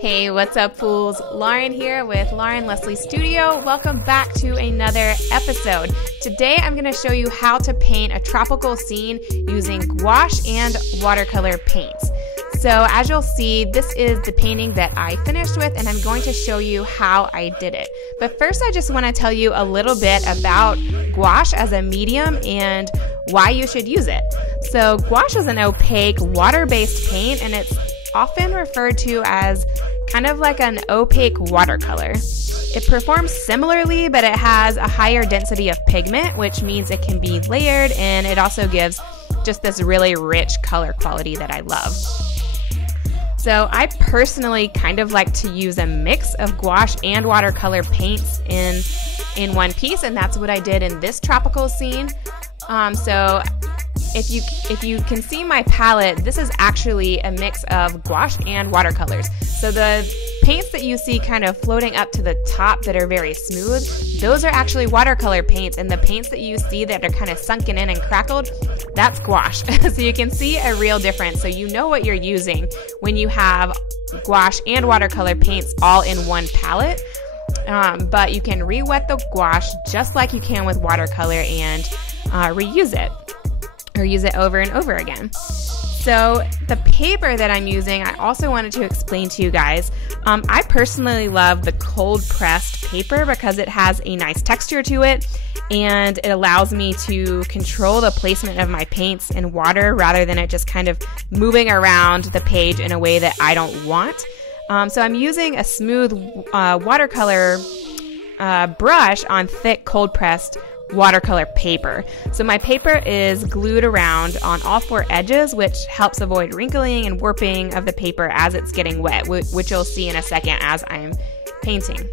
Hey, what's up, fools? Lauren here with Lauren Leslie Studio. Welcome back to another episode. Today I'm going to show you how to paint a tropical scene using gouache and watercolor paints. So as you'll see, this is the painting that I finished with, and I'm going to show you how I did it. But first, I just want to tell you a little bit about gouache as a medium and why you should use it. So gouache is an opaque water-based paint, and it's often referred to as kind of like an opaque watercolor. It performs similarly, but it has a higher density of pigment, which means it can be layered, and it also gives just this really rich color quality that I love. So I personally kind of like to use a mix of gouache and watercolor paints in one piece, and that's what I did in this tropical scene. So if you can see my palette, this is actually a mix of gouache and watercolors. So the paints that you see kind of floating up to the top that are very smooth, those are actually watercolor paints, and the paints that you see that are kind of sunken in and crackled, that's gouache. So you can see a real difference. So you know what you're using when you have gouache and watercolor paints all in one palette. But you can re-wet the gouache just like you can with watercolor and reuse it, or use it over and over again. So the paper that I'm using, I also wanted to explain to you guys. I personally love the cold pressed paper because it has a nice texture to it, and it allows me to control the placement of my paints in water rather than it just kind of moving around the page in a way that I don't want. So I'm using a smooth watercolor brush on thick cold pressed watercolor paper. So my paper is glued around on all four edges, which helps avoid wrinkling and warping of the paper as it's getting wet, which you'll see in a second as I'm painting.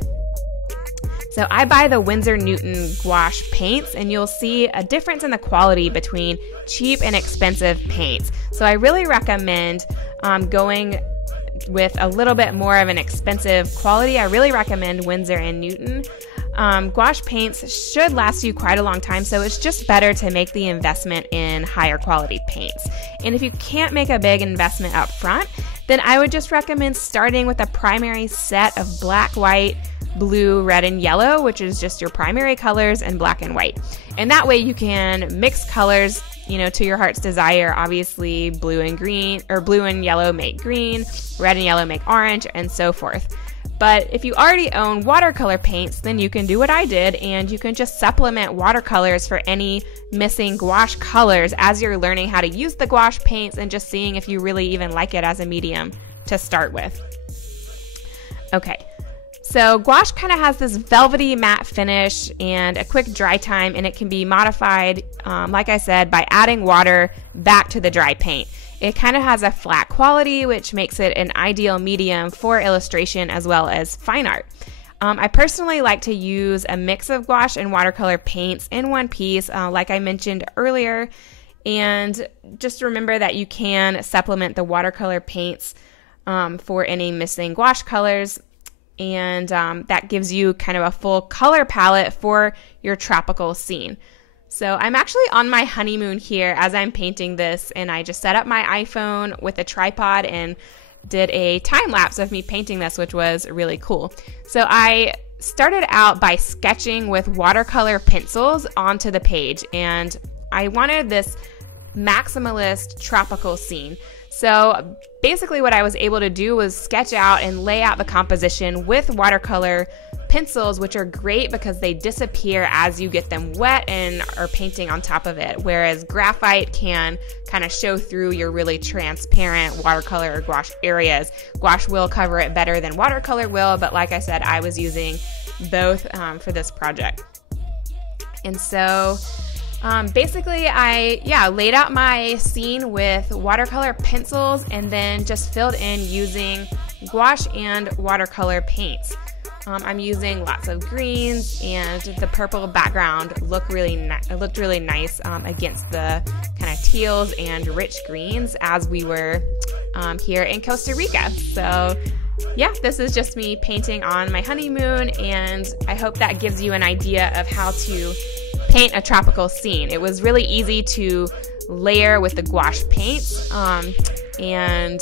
So I buy the Winsor Newton gouache paints, and you'll see a difference in the quality between cheap and expensive paints. So I really recommend going with a little bit more of an expensive quality. I really recommend Winsor and Newton. Gouache paints should last you quite a long time, so it's just better to make the investment in higher quality paints. And if you can't make a big investment up front, then I would just recommend starting with a primary set of black, white, blue, red, and yellow, which is just your primary colors, and black and white. And that way you can mix colors, you know, to your heart's desire. Obviously, blue and green, or blue and yellow make green, red and yellow make orange, and so forth. But if you already own watercolor paints, then you can do what I did, and you can just supplement watercolors for any missing gouache colors as you're learning how to use the gouache paints and just seeing if you really even like it as a medium to start with. Okay, so gouache kind of has this velvety matte finish and a quick dry time, and it can be modified, like I said, by adding water back to the dry paint. It kind of has a flat quality, which makes it an ideal medium for illustration as well as fine art. I personally like to use a mix of gouache and watercolor paints in one piece, like I mentioned earlier. And just remember that you can supplement the watercolor paints for any missing gouache colors. And that gives you kind of a full color palette for your tropical scene. So I'm actually on my honeymoon here as I'm painting this, and I just set up my iPhone with a tripod and did a time lapse of me painting this, which was really cool. So I started out by sketching with watercolor pencils onto the page, and I wanted this maximalist tropical scene. So basically what I was able to do was sketch out and lay out the composition with watercolor pencils, which are great because they disappear as you get them wet and are painting on top of it, whereas graphite can kind of show through your really transparent watercolor or gouache areas. Gouache will cover it better than watercolor will, but like I said, I was using both for this project. And so basically I laid out my scene with watercolor pencils and then just filled in using gouache and watercolor paints. I'm using lots of greens, and the purple background looked really nice against the kind of teals and rich greens as we were here in Costa Rica. So yeah, this is just me painting on my honeymoon, and I hope that gives you an idea of how to paint a tropical scene. It was really easy to layer with the gouache paints, and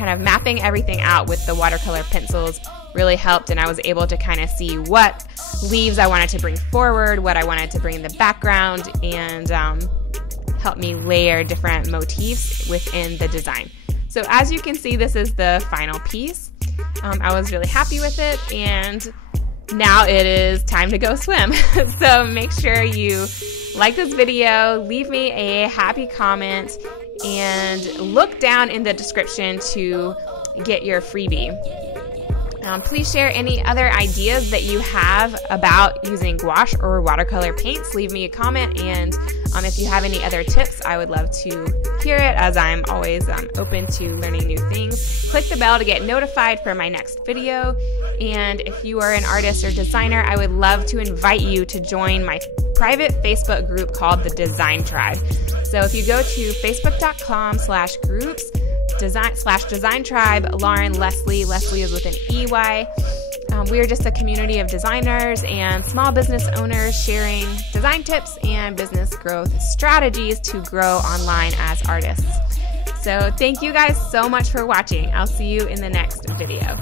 kind of mapping everything out with the watercolor pencils really helped, and I was able to kind of see what leaves I wanted to bring forward, what I wanted to bring in the background, and help me layer different motifs within the design. So as you can see, this is the final piece. I was really happy with it, and now it is time to go swim. So make sure you like this video, leave me a happy comment, and look down in the description to get your freebie. Please share any other ideas that you have about using gouache or watercolor paints. Leave me a comment, and if you have any other tips, I would love to hear it, as I'm always open to learning new things. Click the bell to get notified for my next video, and if you are an artist or designer, I would love to invite you to join my private Facebook group called the Design Tribe. So if you go to facebook.com/groups/Design Tribe, Lauren, Leslie is with an EY. We are just a community of designers and small business owners sharing design tips and business growth strategies to grow online as artists. So thank you guys so much for watching. I'll see you in the next video.